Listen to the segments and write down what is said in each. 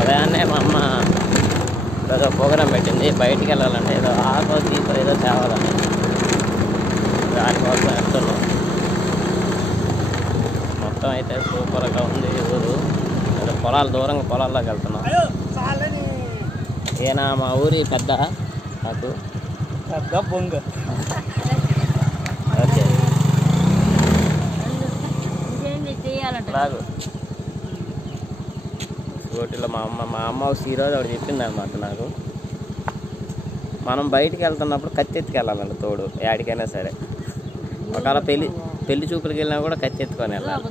ఉదయాన్నే మా అమ్మ ఏదో ప్రోగ్రాం పెట్టింది, బయటికి వెళ్ళాలంటే ఏదో ఆకో తీసుకో ఏదో తేవాలని, దానికోసం వెళ్తున్నాం. మొత్తం అయితే సూపర్గా ఉంది ఊరు. ఏదో పొలాలు దూరంగా పొలాల్లోకి వెళ్తున్నాం. ఈయన మా ఊరి పెద్ద నాకు పెద్ద బొంగ. ఓకే నాకు స్కూటీలో మా అమ్మ ఈరోజు ఒకటి చెప్పింది అనమాట నాకు. మనం బయటికి వెళ్తున్నప్పుడు కత్తి ఎత్తుకెళ్ళాలండి తోడు, యాడికైనా సరే. ఒకవేళ పెళ్లి చూపులకి వెళ్ళినా కూడా కత్తి ఎత్తుకొని వెళ్ళాలి.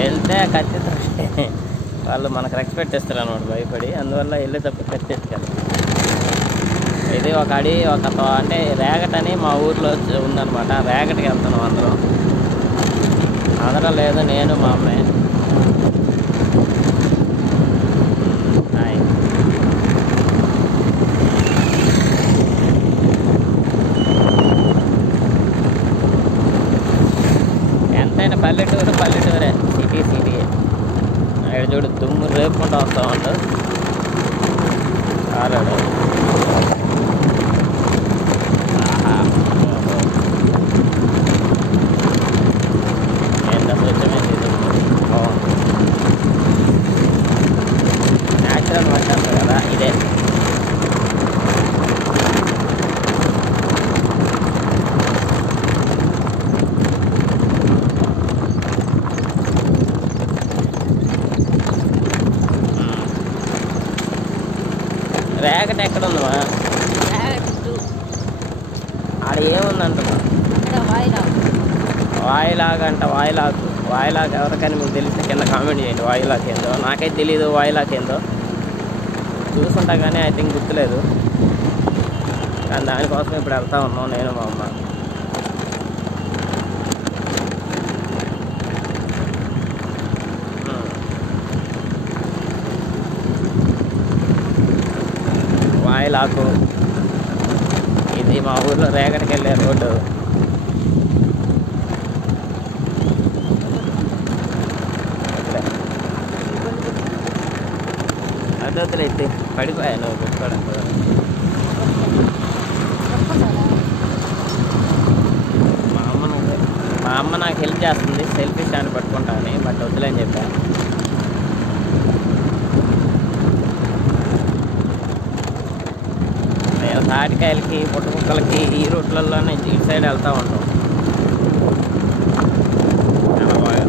వెళ్తే కత్తి వాళ్ళు మనకు రెస్పెక్ట్ ఇస్తారు అనమాట భయపడి. అందువల్ల వెళ్ళేటప్పుడు కత్తి ఎత్తుకెళ్ళాలి. ఇది ఒక అంటే రేగట్ అని మా ఊర్లో ఉందన్నమాట. రేగట్కి వెళ్తున్నాం అందరం లేదు, నేను మా అమ్మాయి. ఎంతైనా పల్లెటూరే, సిటీ. ఇక్కడ చూడు దుమ్ము రేపుకుంటూ వస్తామంట కారాడు. న్యాచురల్ వర్క్ అంటారు కదా ఇదే. రేగట్ ఎక్కడ ఉందమ్మా? ఆడ ఏముందంటమ్మా? వాయిలాగ్ ఎవరికైనా మీకు తెలిస్తే కింద కామెంట్ చేయండి. వాయిలాగ్ ఏందో నాకైతే తెలీదు. వాయిలాగ్ ఏందో చూసుకుంటా కానీ ఐ థింక్ గుర్తులేదు. కానీ దానికోసం ఇప్పుడు వెళ్తా ఉన్నాం నేను మా అమ్మ. వాయిలాకు ఇది మా ఊర్లో రేగడికి వెళ్ళే రోడ్డు. అదొద్దులైతే పడిపోయాను పెట్టుకోవడం కూడా. మా అమ్మ నాకు హెల్ప్ చేస్తుంది సెల్ఫీ స్టాండ్ పట్టుకుంటానని, బట్ వద్దులేని చెప్పాను. నేను తాటికాయలకి పుట్టకుక్కలకి ఈ రూట్లలోనే ఇటు సైడ్ వెళ్తూ ఉంటాం. చాలా బాగా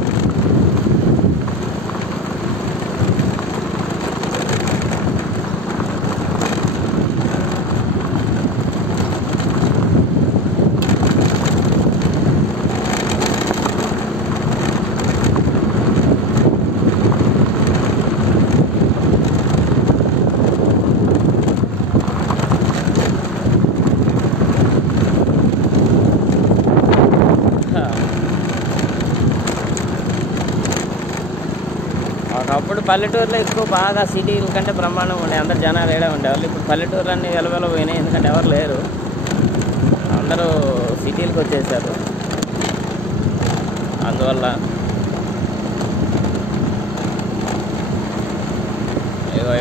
ఒకప్పుడు పల్లెటూరులో ఎక్కువ బాగా సిటీల కంటే బ్రహ్మాండంగా ఉండే, అందరు జనాలు ఏడా ఉండేవాళ్ళు. ఇప్పుడు పల్లెటూర్లన్నీ వెలవెల పోయినాయి, ఎందుకంటే ఎవరు లేరు, అందరూ సిటీలకు వచ్చేసారు. అందువల్ల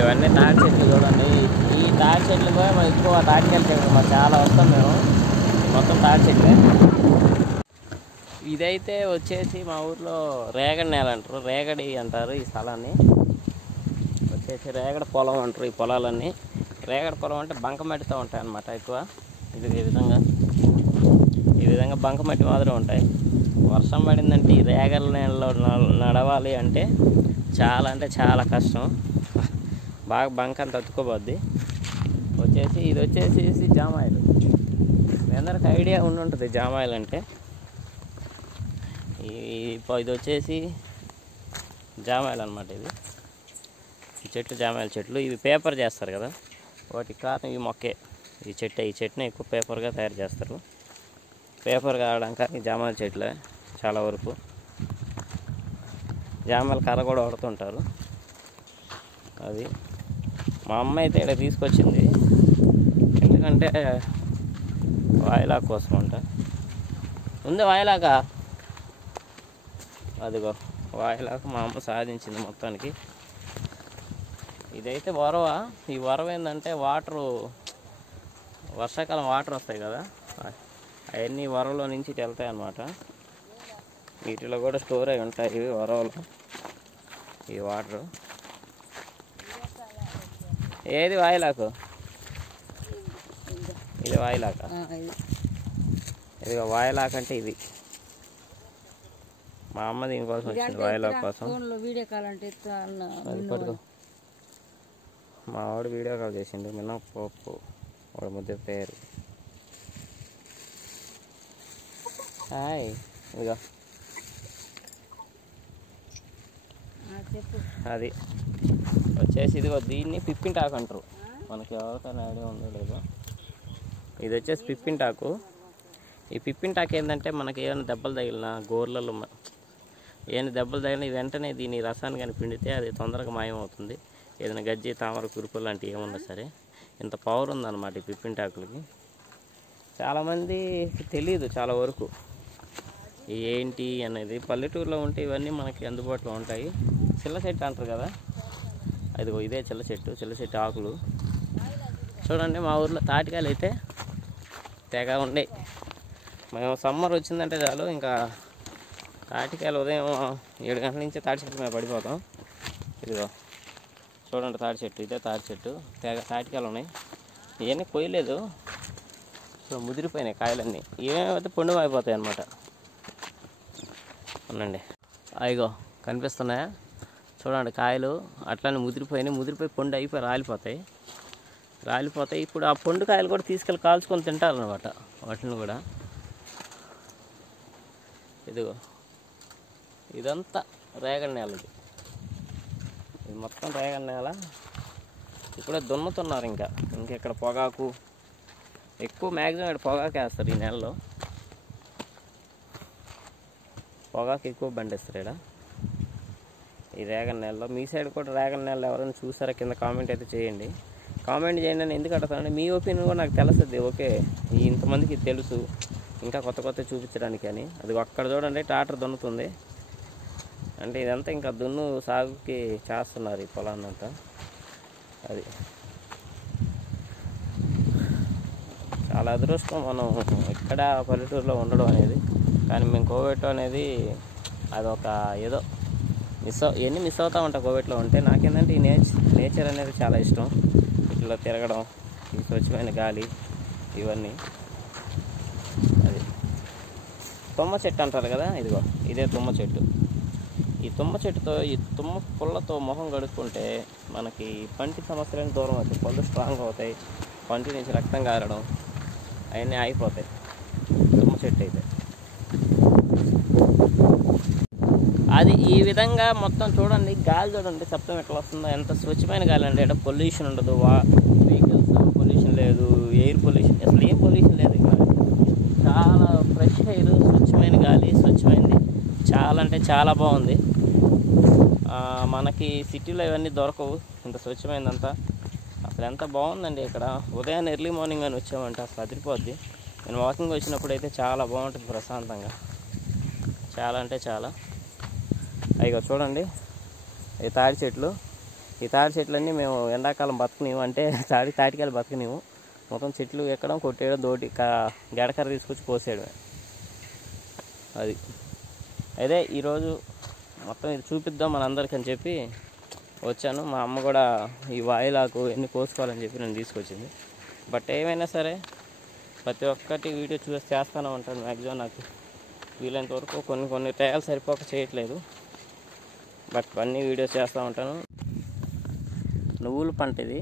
ఇవన్నీ తాటి చెట్లు చూడండి. ఈ తాటి చెట్లు కూడా ఎక్కువ తాటికెళ్ళి మాకు చాలా వస్తాం మేము, మొత్తం తాటి చెట్లే. ఇదైతే వచ్చేసి మా ఊర్లో రేగడి నేల అంటారు, రేగడి అంటారు ఈ స్థలాన్ని. వచ్చేసి రేగడి పొలం అంటారు ఈ పొలాలన్నీ. రేగడి పొలం అంటే బంకమట్టితో ఉంటాయి అన్నమాట ఎక్కువ. ఇది ఈ విధంగా బంకమట్టి మాదిరి ఉంటాయి. వర్షం పడిందంటే ఈ రేగడి నేలలో నడవాలి అంటే చాలా కష్టం. బాగా బంక అంత అతుక్కోబోద్ది. ఇది వచ్చేసి జామాయిలు. మీ అందరికి ఐడియా ఉంటుంది జామాయిలు అంటే. ఇది వచ్చేసి జామాయిలు అనమాట. ఈ చెట్లు జామాయిల చెట్లు. ఇవి పేపర్ చేస్తారు కదా, వాటి కారణం ఈ మొక్కే. ఈ చెట్టుని ఎక్కువ పేపర్గా తయారు చేస్తారు. పేపర్ కావడానికి జామాయిల చెట్లే చాలా వరకు. జామాయిల కర్ర కూడా వాడుతుంటారు. అది మా అమ్మ అయితే ఇక్కడ తీసుకొచ్చింది, ఎందుకంటే వాయిలాగ్ కోసం అంట. ఉంది వాయిలాగా అదిగో వాయిలాకు మా అమ్మ సాధించింది మొత్తానికి. ఇదైతే వరవ. ఈ వరవ ఏంటంటే వర్షాకాలం వాటర్ వస్తాయి కదా, అవన్నీ వరవలో నుంచి ఇటు వెళ్తాయి అన్నమాట. వీటిలో కూడా స్టోర్ అయి ఉంటాయి వరవలో ఈ వాటరు. ఏది వాయిలాకు? ఇది వాయిలాక. ఇది వాయిలాక్ అంటే ఇది మా అమ్మ దీనికోసం వచ్చింది, వాయిలాక్ కోసం. మా వాడు వీడియో కాల్ చేసిండు, మినపప్పు వాడు ముద్ద పేరు. హాయ్, ఇదిగో అది వచ్చేసి ఇదిగో దీన్ని పిప్పింటాకు అంటారు. మనకి ఎవరికైనా ఐడియా ఉందో లేదో. ఇది వచ్చేసి పిప్పింటాకు. ఈ పిప్పింటాకు ఏంటంటే మనకి ఏమైనా దెబ్బలు తగిలినా, గోర్లలో ఏమైనా దెబ్బలు తగిలినా వెంటనే దీని రసాన్ని కానీ పిండితే అది తొందరగా మాయమవుతుంది. ఏదైనా గజ్జి, తామర, కురుపులు లాంటివి ఏమన్నా సరే ఇంత పవర్ ఉందన్నమాట ఈ పిప్పింటాకులకి. చాలామందికి తెలియదు చాలా వరకు ఏంటి అనేది. పల్లెటూరులో ఉంటే ఇవన్నీ మనకి అందుబాటులో ఉంటాయి. చిల్ల చెట్టు అంటారు కదా, అదిగో ఇదే చిల్ల చెట్టు ఆకులు. చూడండి మా ఊర్లో తాటికాయలు అయితే తెగ ఉండేవి. మేము సమ్మర్ వచ్చిందంటే చాలు ఇంకా తాటికాయలు ఉదయం 7 గంటల నుంచి తాటి చెట్టు మేము పడిపోతాం. ఇదిగో చూడండి తాటి చెట్టు, ఇదే తాటి చెట్టు, తెగ తాటికాయలు ఉన్నాయి. ఇవన్నీ కొయ్యలేదు, సో ముదిరిపోయినాయి కాయలన్నీ. ఏమైతే పండు అయిపోతాయి అన్నమాట. అవునండి, అయ్యో కనిపిస్తున్నాయా? చూడండి కాయలు అట్లానే ముదిరిపోయి పండు అయిపోయి రాలిపోతాయి. ఇప్పుడు ఆ పండు కాయలు కూడా తీసుకెళ్ళి కాల్చుకొని తింటారనమాట వాటిని కూడా. ఇదిగో ఇదంతా రేగడి నేలది, ఇది మొత్తం రేగడి నేల. ఇప్పుడే దున్నుతున్నారు. ఇక్కడ పొగాకు ఎక్కువ, మ్యాక్సిమం ఇక్కడ పొగాకు వేస్తారు. ఈ నెలలో పొగాకు ఎక్కువ పండిస్తారు ఇక్కడ ఈ రేగడి నెలలో. మీ సైడ్ కూడా రేగడి నెలలో ఎవరైనా చూసారా? కింద కామెంట్ అయితే చేయండి. కామెంట్ చేయండి అని ఎందుకు అడుగుతానండి, మీ ఒపీనియన్ కూడా నాకు తెలుస్తుంది. ఓకే, ఇంతమందికి తెలుసు, ఇంకా కొత్త చూపించడానికి అని. అది అక్కడ చూడండి ట్రాక్టర్ దున్నుతుంది. అంటే ఇదంతా ఇంకా సాగుకి చేస్తున్నారు ఈ పొలాన్నంతా. అది చాలా అదృష్టం మనం ఇక్కడ పల్లెటూరులో ఉండడం అనేది. కానీ మేము కోవిడ్ అనేది అదొక ఏదో ఎన్ని మిస్ అవుతూ ఉంటాం కోవిడ్లో ఉంటే. నాకేంటంటే ఈ నేచర్ అనేది చాలా ఇష్టం. ఇట్లా తిరగడం, ఈ స్వచ్ఛమైన గాలి, ఇవన్నీ. అది తుమ్మ చెట్టు అంటారు కదా, ఇదిగో ఇదే తుమ్మ చెట్టు. ఈ తుమ్మ చెట్టుతో, ఈ తుమ్మ పుల్లతో మొహం కడుక్కుంటే మనకి పంటి సమస్యలను దూరం అవుతాయి, పళ్ళు స్ట్రాంగ్ అవుతాయి, పంటి నుంచి రక్తం కారడం అవన్నీ ఆగిపోతాయి తుమ్మ చెట్టు అయితే. అది ఈ విధంగా మొత్తం చూడండి, గాలి చూడండి శబ్దం ఎట్లా వస్తుందో, ఎంత స్వచ్ఛమైన గాలి అండి. ఇక్కడ పొల్యూషన్ ఉండదు, వెహికల్స్ పొల్యూషన్ లేదు, ఎయిర్ పొల్యూషన్, అసలు ఏం పొల్యూషన్ లేదు. ఇక్కడ చాలా ఫ్రెష్ ఎయిర్, స్వచ్ఛమైన గాలి, స్వచ్ఛమైనది. చాలా అంటే చాలా బాగుంది. మనకి సిటీలో ఇవన్నీ దొరకవు, ఇంత స్వచ్ఛమైనదంతా. అసలు ఎంత బాగుందండి ఇక్కడ. ఉదయాన్నే ఎర్లీ మార్నింగ్ అని వచ్చామంటే అసలు అదిరిపోద్ది. నేను వాకింగ్ వచ్చినప్పుడు అయితే చాలా బాగుంటుంది ప్రశాంతంగా, చాలా అంటే చాలా. అయ్యో చూడండి ఈ తాడి చెట్లు. ఈ తాడి చెట్లన్నీ మేము ఎండాకాలం బతకనివ్వు, అంటే తాటికాయలు బతకనివ్వు. మొత్తం చెట్లు ఎక్కడం, కొట్టేయడం, గడకర్ర తీసుకొచ్చి కోసేయడమే. అది అదే ఈరోజు మొత్తం ఇది చూపిద్దాం మనందరికీ అని చెప్పి వచ్చాను. మా అమ్మ కూడా ఈ వాయిలాకు ఎన్ని కోసుకోవాలని చెప్పి నేను తీసుకొచ్చింది. బట్ ఏమైనా సరే ప్రతి ఒక్కటి వీడియో చేస్తూనే ఉంటాను. మ్యాక్సిమం నాకు వీలైనంత వరకు కొన్ని టైలు సరిపోక చేయట్లేదు, బట్ అన్నీ వీడియోస్ చేస్తూ ఉంటాను. నువ్వుల పంట ఇది.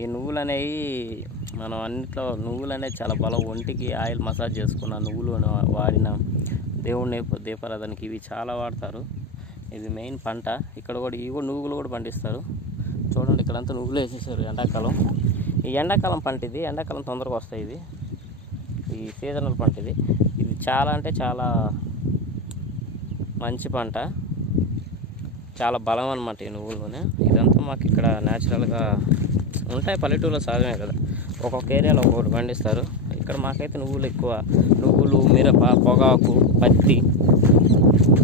ఈ నువ్వులు అనేవి మనం అన్నిట్లో నువ్వులు అనేది చాలా బలం. ఒంటికి ఆయిల్ మసాజ్ చేసుకున్న నువ్వులు వాడిన దేవుడి దీపారాధనకి ఇవి చాలా వాడతారు. ఇది మెయిన్ పంట. ఇక్కడ కూడా ఇవి కూడా నువ్వులు కూడా పండిస్తారు. చూడండి ఇక్కడంతా నువ్వులు వేసేసారు. ఎండాకాలం, ఈ ఎండాకాలం పంట ఇది. ఎండాకాలం తొందరగా వస్తాయి. ఇది ఈ సీజనల్ పంట. ఇది చాలా అంటే చాలా మంచి పంట, చాలా బలం అన్నమాట ఈ నువ్వుల్లోనే. ఇదంతా మాకు ఇక్కడ న్యాచురల్గా ఉంటాయి, పల్లెటూరులో సహజమే కదా. ఒక్కొక్క ఏరియాలో ఒక్కొక్కటి పండిస్తారు. ఇక్కడ మాకైతే నువ్వులు ఎక్కువ. నువ్వులు, మిరప, పొగాకు, పత్తి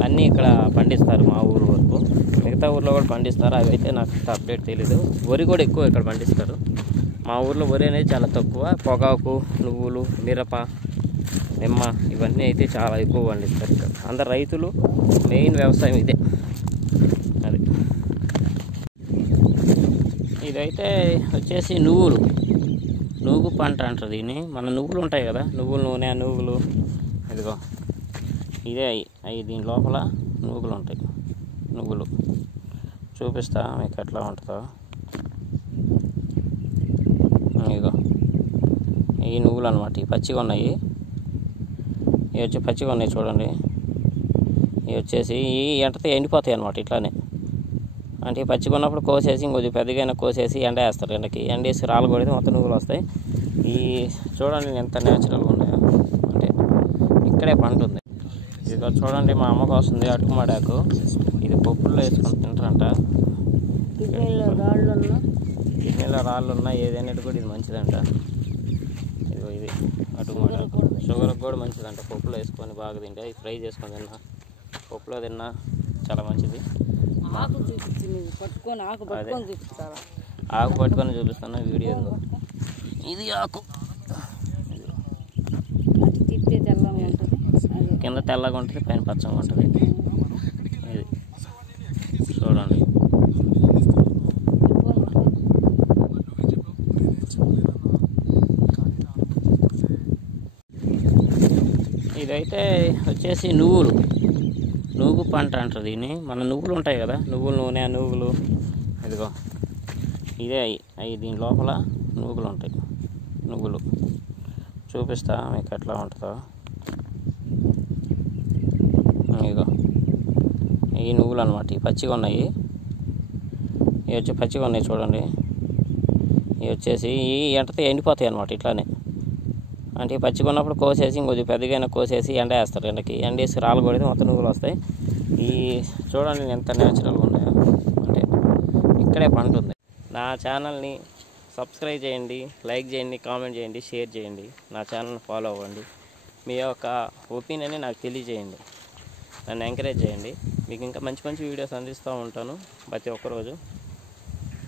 అన్నీ ఇక్కడ పండిస్తారు మా ఊరు వరకు. మిగతా ఊర్లో కూడా పండిస్తారు, అవి అయితే నాకు అప్డేట్ తెలీదు. వరి కూడా ఎక్కువ ఇక్కడ పండిస్తారు. మా ఊర్లో వరి అనేది చాలా తక్కువ. పొగాకు, నువ్వులు, మిరప, నిమ్మ ఇవన్నీ అయితే చాలా ఎక్కువ పండిస్తారు ఇక్కడ. అందరు రైతులు, మెయిన్ వ్యవసాయం ఇదే. అది ఇదైతే వచ్చేసి నువ్వు పంట అంటారు దీన్ని. మన నువ్వులు ఉంటాయి కదా, నువ్వుల నూనె, నువ్వులు, ఇదిగో ఇదే అవి దీని లోపల నువ్వులు ఉంటాయి. నువ్వులు చూపిస్తా మీకు ఎట్లా ఉంటుందో. ఇదిగో ఈ నువ్వులు అనమాట. ఇవి పచ్చిగా ఉన్నాయి, ఇవి వచ్చి పచ్చిగా ఉన్నాయి చూడండి. ఇవి వచ్చేసి ఈ ఎండతో ఎండిపోతాయి అనమాట ఇట్లానే. అంటే పచ్చిగా ఉన్నప్పుడు కోసేసి ఇంకొద్ది పెద్దగా కోసేసి ఎండ వేస్తారు. ఎండేసి రాళ్ళు కొడితే మొత్తం నువ్వులు వస్తాయి. ఈ చూడండి ఎంత న్యాచురల్గా ఉన్నాయో, అంటే ఇక్కడే పంట ఉంది. ఇది చూడండి మా అమ్మకు వస్తుంది అటుకుమాడాకు. ఇది పప్పుల్లో వేసుకొని తింటారంట. కిడ్నీలో రాళ్ళు ఉన్నా ఏదైనా కూడా ఇది మంచిదంట. ఇదిగో ఇది అటుకుమాడాకు, షుగర్కి కూడా మంచిదంట. పప్పులో వేసుకొని బాగా తింటే, ఫ్రై చేసుకొని తిన్నా, పప్పులో తిన్నా చాలా మంచిది. ఆకు పట్టుకొని చూపిస్తాను వీడియోలో. ఇది ఆకు కింద తెల్లగా ఉంటుంది, పైన పచ్చగా ఉంటుంది. ఇది చూడండి. ఇదైతే వచ్చేసి నువ్వు పంట అంటారు దీన్ని. మన నువ్వులు ఉంటాయి కదా, నువ్వుల నూనె, నువ్వులు, ఇదిగో ఇదే అవి దీని లోపల నువ్వులు ఉంటాయి. నువ్వులు చూపిస్తా మీకు ఎట్లా ఉంటుందో. ఇదిగో ఈ నువ్వులు అనమాట. ఇవి పచ్చిగా ఉన్నాయి, ఇవి వచ్చి పచ్చిగా ఉన్నాయి చూడండి. ఇవి వచ్చేసి ఈ ఎండతో ఎండిపోతాయి అనమాట ఇట్లానే. అంటే పచ్చిగా ఉన్నప్పుడు కోసేసి ఇంకొద్ది పెద్దగా కోసేసి ఎండ వేస్తారు. ఎండేసి రాళ్ళు కొడితే మొత్తం నువ్వులు వస్తాయి. ఈ చూడండి ఎంత న్యాచురల్గా ఉన్నాయో, అంటే ఇక్కడే పంట ఉంది. నా ఛానల్ని సబ్స్క్రైబ్ చేయండి, లైక్ చేయండి, కామెంట్ చేయండి, షేర్ చేయండి. నా ఛానల్ని ఫాలో అవ్వండి. మీ యొక్క ఒపీనియన్ని నాకు తెలియజేయండి, నన్ను ఎంకరేజ్ చేయండి. మీకు ఇంకా మంచి మంచి వీడియోస్ అందిస్తూ ఉంటాను ప్రతి ఒక్కరోజు.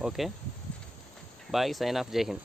ఓకే, బాయ్, సైన్ ఆఫ్, జై హింద్.